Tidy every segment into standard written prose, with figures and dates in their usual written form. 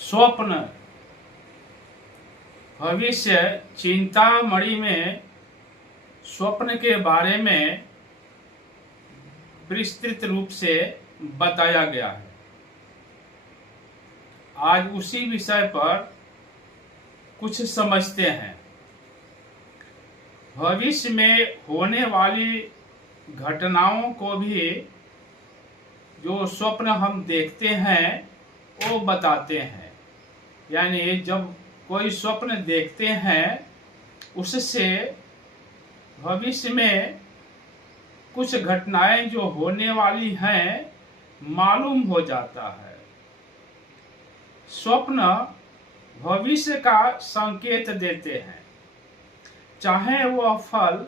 स्वप्न भविष्य चिंतामणि में स्वप्न के बारे में विस्तृत रूप से बताया गया है। आज उसी विषय पर कुछ समझते हैं। भविष्य में होने वाली घटनाओं को भी जो स्वप्न हम देखते हैं वो बताते हैं। यानी जब कोई स्वप्न देखते हैं उससे भविष्य में कुछ घटनाएं जो होने वाली हैं मालूम हो जाता है। स्वप्न भविष्य का संकेत देते हैं, चाहे वह फल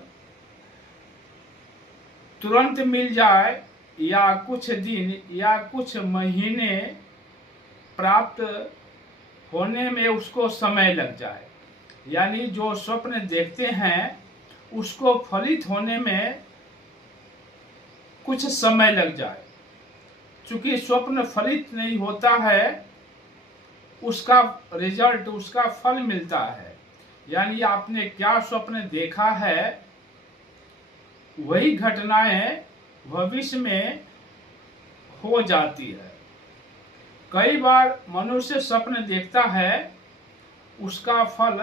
तुरंत मिल जाए या कुछ दिन या कुछ महीने प्राप्त होने में उसको समय लग जाए। यानी जो स्वप्न देखते हैं उसको फलित होने में कुछ समय लग जाए। चूंकि स्वप्न फलित नहीं होता है, उसका रिजल्ट, उसका फल मिलता है। यानी आपने क्या स्वप्न देखा है वही घटनाएं भविष्य में हो जाती है। कई बार मनुष्य स्वप्न देखता है, उसका फल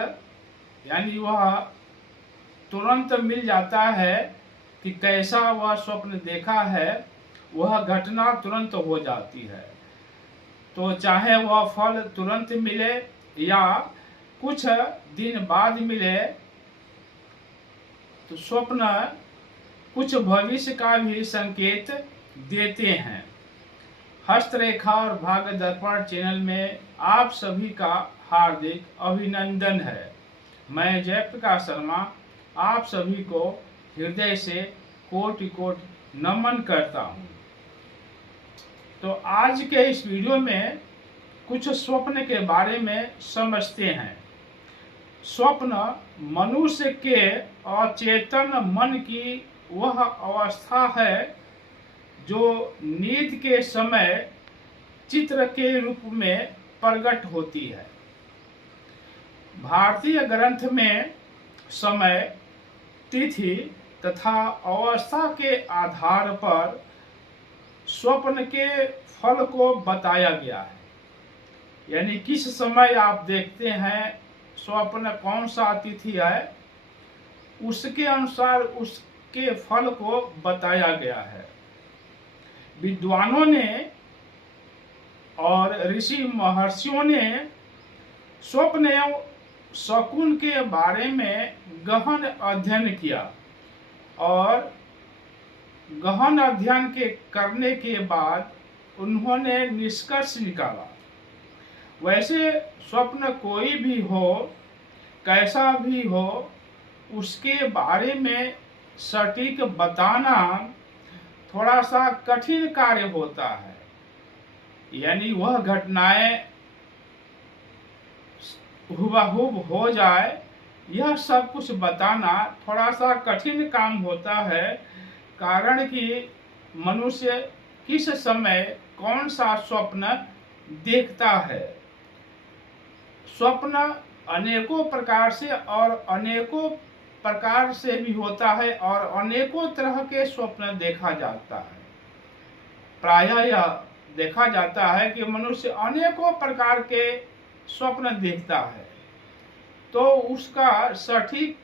यानी वह तुरंत मिल जाता है कि कैसा वह स्वप्न देखा है वह घटना तुरंत हो जाती है। तो चाहे वह फल तुरंत मिले या कुछ दिन बाद मिले, तो स्वप्न कुछ भविष्य का भी संकेत देते हैं। हस्तरेखा और भाग्य दर्पण चैनल में आप सभी का हार्दिक अभिनंदन है। मैं जयप्रकाश शर्मा आप सभी को हृदय से कोटि कोटि नमन करता हूँ। तो आज के इस वीडियो में कुछ स्वप्न के बारे में समझते हैं। स्वप्न मनुष्य के अचेतन मन की वह अवस्था है जो नींद के समय चित्र के रूप में प्रकट होती है। भारतीय ग्रंथ में समय, तिथि तथा अवस्था के आधार पर स्वप्न के फल को बताया गया है। यानी किस समय आप देखते हैं स्वप्न, कौन सा तिथि है, उसके अनुसार उसके फल को बताया गया है। विद्वानों ने और ऋषि महर्षियों ने स्वप्न एवं शकुन के बारे में गहन अध्ययन किया और गहन अध्ययन के करने के बाद उन्होंने निष्कर्ष निकाला। वैसे स्वप्न कोई भी हो, कैसा भी हो, उसके बारे में सटीक बताना थोड़ा सा कठिन कार्य होता है। यानी वह घटनाएं हुबहू हो जाए, यह सब कुछ बताना थोड़ा सा कठिन काम होता है। कारण कि मनुष्य किस समय कौन सा स्वप्न देखता है। स्वप्न अनेकों प्रकार से और अनेकों प्रकार से भी होता है और अनेकों तरह के स्वप्न देखा जाता है। प्रायः यह देखा जाता है कि मनुष्य अनेकों प्रकार के स्वप्न देखता है। तो उसका सटीक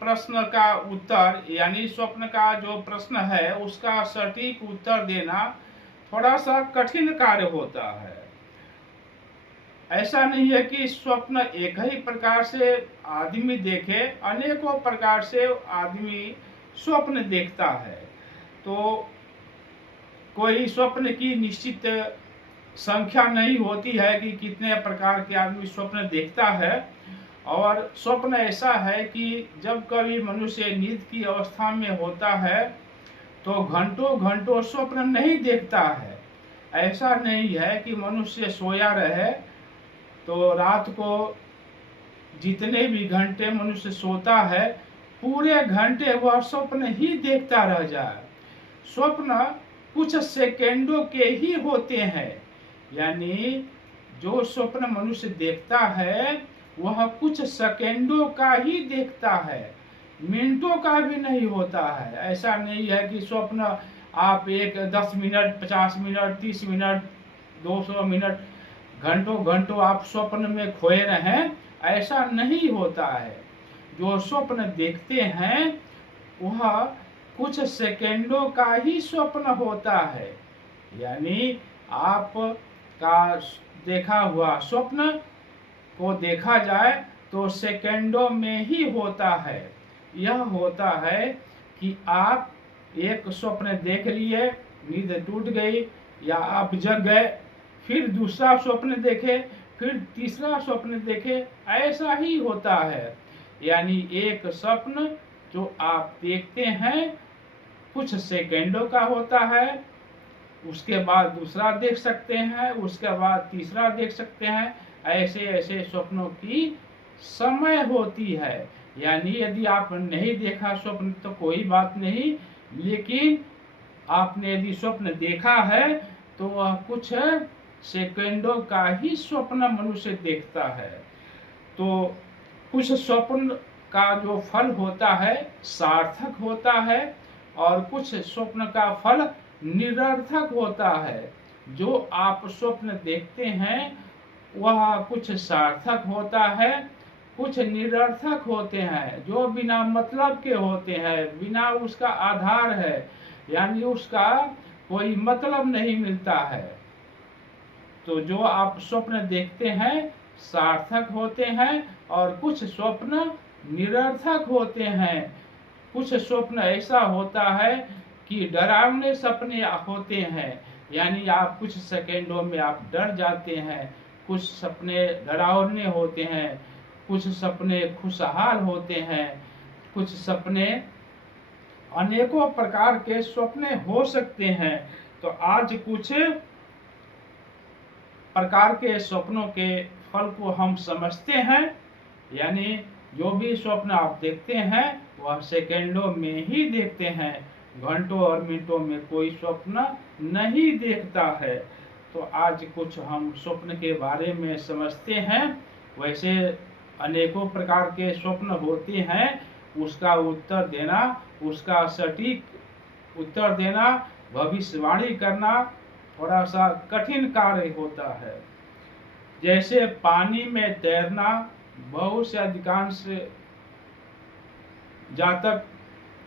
प्रश्न का उत्तर, यानी स्वप्न का जो प्रश्न है उसका सटीक उत्तर देना थोड़ा सा कठिन कार्य होता है। ऐसा नहीं है कि स्वप्न एक ही प्रकार से आदमी देखे, अनेकों प्रकार से आदमी स्वप्न देखता है। तो कोई स्वप्न की निश्चित संख्या नहीं होती है कि कितने प्रकार के आदमी स्वप्न देखता है। और स्वप्न ऐसा है कि जब कभी मनुष्य नींद की अवस्था में होता है तो घंटों घंटों स्वप्न नहीं देखता है। ऐसा नहीं है कि मनुष्य सोया रहे तो रात को जितने भी घंटे मनुष्य सोता है पूरे घंटे वह स्वप्न ही देखता रह जाए। स्वप्न कुछ सेकेंडों के ही होते हैं। यानी जो स्वप्न मनुष्य देखता है वह कुछ सेकेंडों का ही देखता है, मिनटों का भी नहीं होता है। ऐसा नहीं है कि स्वप्न आप 10 मिनट 50 मिनट 30 मिनट 200 मिनट घंटों घंटों आप स्वप्न में खोए रहें, ऐसा नहीं होता है। जो स्वप्न देखते हैं वह कुछ सेकेंडों का ही स्वप्न होता है। यानी आप का देखा हुआ स्वप्न को देखा जाए तो सेकेंडों में ही होता है। यह होता है कि आप एक स्वप्न देख लिए, नींद टूट गई या आप जग गए, फिर दूसरा स्वप्न देखे, फिर तीसरा स्वप्न देखे, ऐसा ही होता है। यानी एक स्वप्न जो आप देखते हैं कुछ सेकेंडों का होता है, उसके बाद दूसरा देख सकते हैं, उसके बाद तीसरा देख सकते हैं। ऐसे ऐसे स्वप्नों की समय होती है। यानी यदि आप नहीं देखा स्वप्न तो कोई बात नहीं, लेकिन आपने यदि स्वप्न देखा है तो वह कुछ सेकेंडों का ही स्वप्न मनुष्य देखता है। तो कुछ स्वप्न का जो फल होता है सार्थक होता है और कुछ स्वप्न का फल निरर्थक होता है। जो आप स्वप्न देखते हैं वह कुछ सार्थक होता है, कुछ निरर्थक होते हैं, जो बिना मतलब के होते हैं, बिना उसका आधार है, यानी उसका कोई मतलब नहीं मिलता है। तो जो आप स्वप्न देखते हैं सार्थक होते हैं और कुछ स्वप्न निरर्थक होते हैं। कुछ स्वप्न ऐसा होता है कि डरावने सपने होते हैं, यानी आप कुछ सेकेंडों में आप डर जाते हैं। कुछ सपने डरावने होते हैं, कुछ सपने खुशहाल होते हैं, कुछ सपने अनेकों प्रकार के सपने हो सकते हैं। तो आज कुछ प्रकार के स्वप्नों के फल को हम समझते हैं। यानी जो भी स्वप्न आप देखते हैं वह सेकेंडों में ही देखते हैं, घंटों और मिनटों में कोई स्वप्न नहीं देखता है। तो आज कुछ हम स्वप्न के बारे में समझते हैं। वैसे अनेकों प्रकार के स्वप्न होते हैं, उसका उत्तर देना, उसका सटीक उत्तर देना, भविष्यवाणी करना थोड़ा सा कठिन कार्य होता है। जैसे पानी में तैरना, बहुत से अधिकांश जातक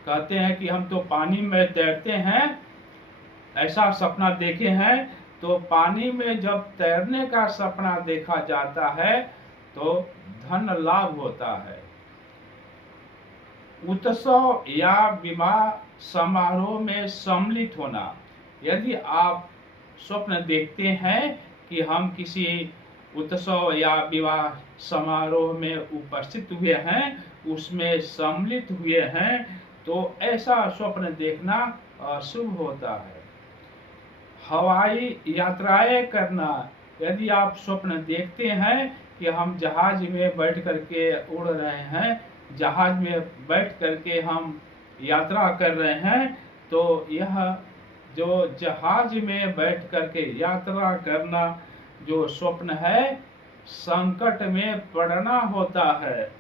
कहते हैं कि हम तो पानी में तैरते हैं, ऐसा सपना देखे हैं। तो पानी में जब तैरने का सपना देखा जाता है तो धन लाभ होता है। उत्सव या विवाह समारोह में सम्मिलित होना, यदि आप स्वप्न देखते हैं कि हम किसी उत्सव या विवाह समारोह में उपस्थित हुए हैं, उसमें सम्मिलित हुए हैं, तो ऐसा स्वप्न देखना अशुभ होता है। हवाई यात्राएं करना, यदि आप स्वप्न देखते हैं कि हम जहाज में बैठ करके उड़ रहे हैं, जहाज में बैठ करके हम यात्रा कर रहे हैं, तो यह जो जहाज में बैठ करके यात्रा करना जो स्वप्न है, संकट में पड़ना होता है।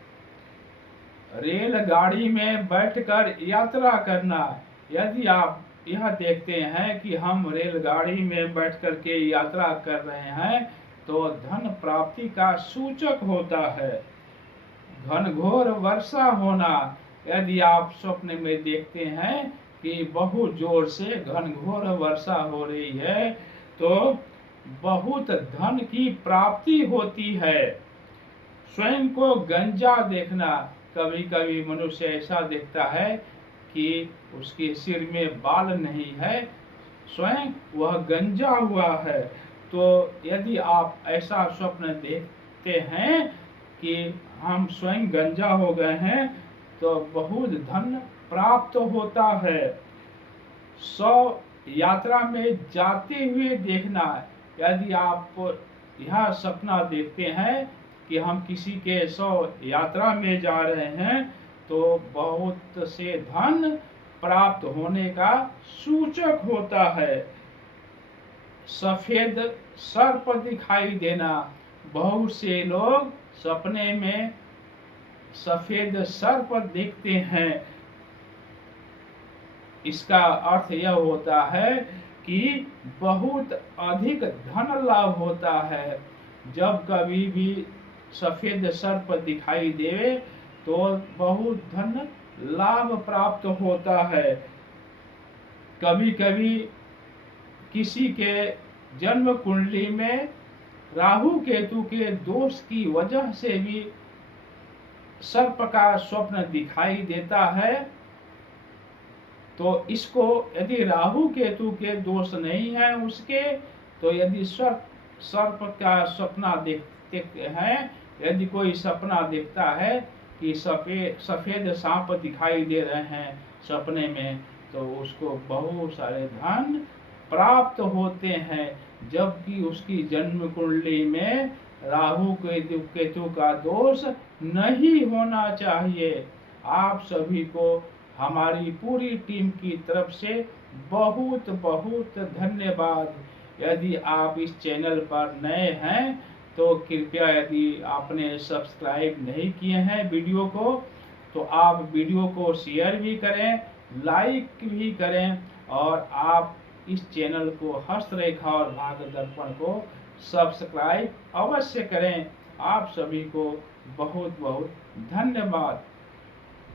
रेलगाड़ी में बैठकर यात्रा करना, यदि आप यह देखते हैं कि हम रेलगाड़ी में बैठ करके यात्रा कर रहे हैं तो धन प्राप्ति का सूचक होता है। घनघोर वर्षा होना, यदि आप स्वप्न में देखते हैं कि बहुत जोर से घनघोर वर्षा हो रही है तो बहुत धन की प्राप्ति होती है। स्वयं को गंजा देखना, कभी कभी मनुष्य ऐसा देखता है कि उसके सिर में बाल नहीं है, स्वयं वह गंजा हुआ है। तो यदि आप ऐसा स्वप्न देखते हैं कि हम स्वयं गंजा हो गए हैं तो बहुत धन प्राप्त होता है। यात्रा में जाते हुए देखना, यदि आप यह सपना देखते हैं कि हम किसी के यात्रा में जा रहे हैं तो बहुत से धन प्राप्त होने का सूचक होता है। सफेद सर्प दिखाई देना। बहुत से लोग सपने में सफेद सर्प देखते हैं। इसका अर्थ यह होता है कि बहुत अधिक धन लाभ होता है। जब कभी भी सफेद सर्प दिखाई दे तो बहुत धन लाभ प्राप्त होता है। कभी कभी किसी के जन्म कुंडली में राहु केतु के दोष की वजह से भी सर्प का स्वप्न दिखाई देता है। तो इसको यदि राहु केतु के दोष नहीं है उसके, तो यदि सर्प का सपना देखते हैं, यदि कोई सपना देखता है कि सफेद सांप दिखाई दे रहे हैं सपने में, तो उसको बहुत सारे धन प्राप्त होते हैं। जबकि उसकी जन्म कुंडली में राहु केतु का दोष नहीं होना चाहिए। आप सभी को हमारी पूरी टीम की तरफ से बहुत बहुत धन्यवाद। यदि आप इस चैनल पर नए हैं तो कृपया, यदि आपने सब्सक्राइब नहीं किए हैं वीडियो को, तो आप वीडियो को शेयर भी करें, लाइक भी करें, और आप इस चैनल को हस्तरेखा और भाग्य दर्पण को सब्सक्राइब अवश्य करें। आप सभी को बहुत बहुत धन्यवाद।